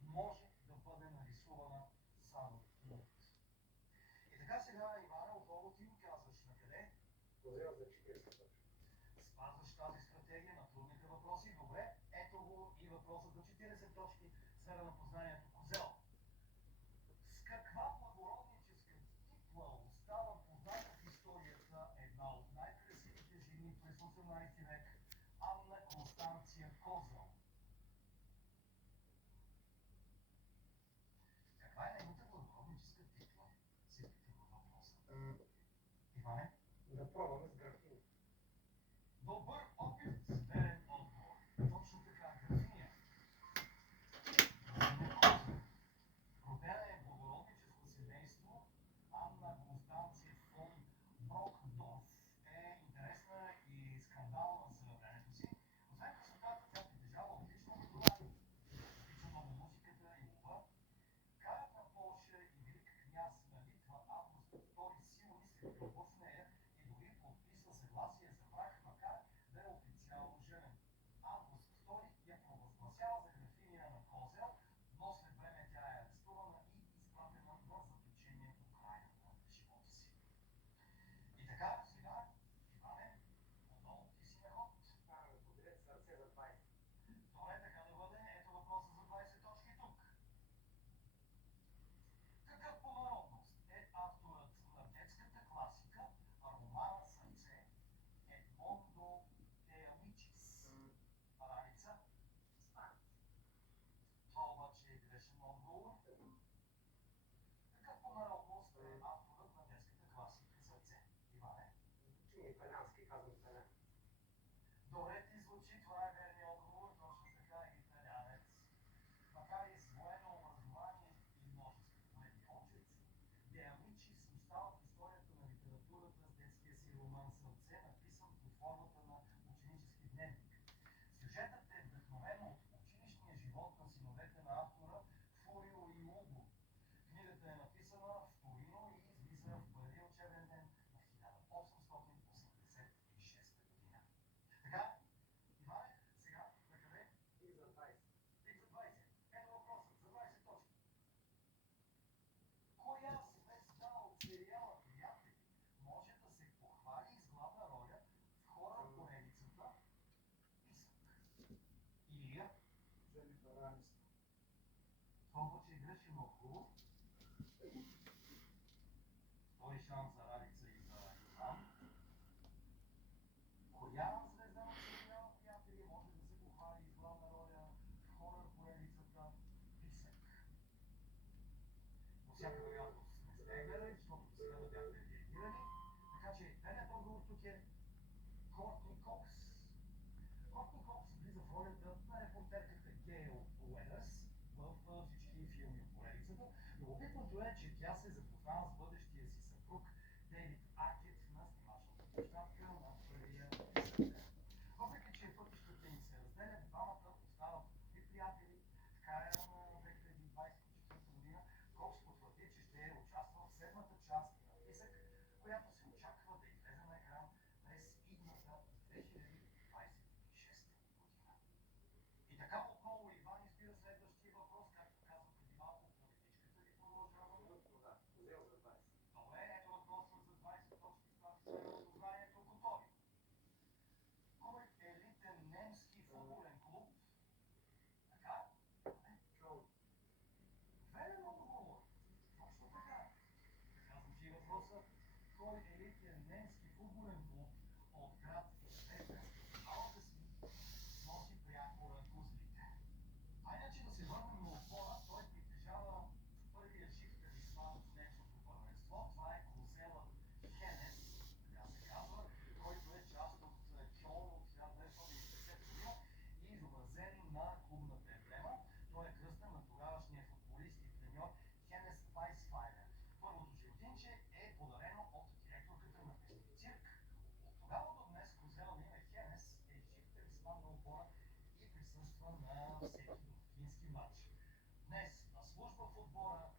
може да бъде нарисувана само от. И така сега, Иване, отново ти ми казваш на къде? Козел за 40 точки. Спазваш тази стратегия на трудните въпроси. Добре, ето го и въпросът за 40 точки. Сфера на познанието Козел. С каква благородническа титла остава позната в историята една от най-красивите жени през 18 век, Анна Констанция Козел? Каква е нейната благородническа титла? Се питам във въпроса. Иване? Да пробваме с графиня. Добър опит, верен отговор. Точно така, графиня. Родена е в благородническо семейство Анна Констанция фон Брокдорф. Е интересна и скандална за времето си. Освен красотата, тя притежава отлично образование. Обича много музиката и лова. Кралят на Полша и велик княз на Литва Август II силно се влюбва в нея и дори подписва съгласие за брак, макар да е официално женен. Август II я провъзгласява за графиня на Козел, но след време тя е арестувана и изпратена на заточение до края на живота си. И така, сега, Иване, отново ти си на ход. Подред сърце за 20. Добре, така да бъде. Ето въпроса за 20 точки тук. Какъв по народност е авторът на детската класика романа Сърце Едмондо де Амичис? Раница? Испанец. Това обаче е грешен отговор. Какъв по народност е авторът на детската класика Сърце? Иване? Звучи ми италиански, казвам италиан. Добре ти звучи, това е верният отговор, точно така е италянец. Макар и с военно образование и множество големи очерци, Де Амичис остава в историята на литературата с детския си роман Сърце, написан под формата на ученически дневник. Сюжетът е вдъхновен от училищния живот на синовете на автора Фурио и Уго. Книгата е написана в Торино и излиза в първия учебен ден на 1886 година. Така, Иване, сега на къде? И за 20. Пик за 20. Ето въпросът за 20 точки. Коя звезда от сериала Приятели може да се похвали с главна роля в хорър поредицата Писък? Илия? Дженифър Анистън. Това обаче е грешен отговор. Втори шанс за Ралица и за Иван. Коя звезда от сериала Приятели може да се похвали с главна роля в хорър поредицата Писък? По всяка вероятност не сте гледали, защото до сега да бяхте реагирали. Така че верният отговор тук е Кортни Кокс. Кортни Кокс влиза в ролята на репортерката Гейл Уедърс в всички филми от поредицата. Любопитното е, че тя се запознава с бъдещия си съпруг Дейвид Аркет на снимачната площадка на първия Писък. Въпреки че пътищата им се разделят, двамата остават добри приятели. В края на 2024 година Кокс потвърди, че ще участва в седмата част на Писък, която се очаква да излезе на екран през идната 2026 година. И така отново Иван избира следващия въпрос, както каза преди малко, политическата ви продължава. Абсолютно да. Козел за 20. Добре, ето въпросът за 20 точки в тази сфера на познанието. Готови. Кой елитен немски футболен клуб? Така? Чоу. Верен отговор. Точно така. Така звучи въпросът. Кой елитен немски футболен клуб от град Дрезден с цялата си носи прякора гузлите? А иначе да се върнем на отбора, той притежава първия жив талисман в немското първенство. Това е Клозелът Хенес, така се казва, който е част от Кьолн от 1950 година и изобразен на клубната емблема. Той е кръстен на тогавашния футболист и треньор Хенес Вайсфайлер. Първото животинче е подарено от директорката на местния цирк. От тогава до днес козел на име Хенес е жив талисман на отбора и присъства на всеки домакински матч. Днес на служба в отбора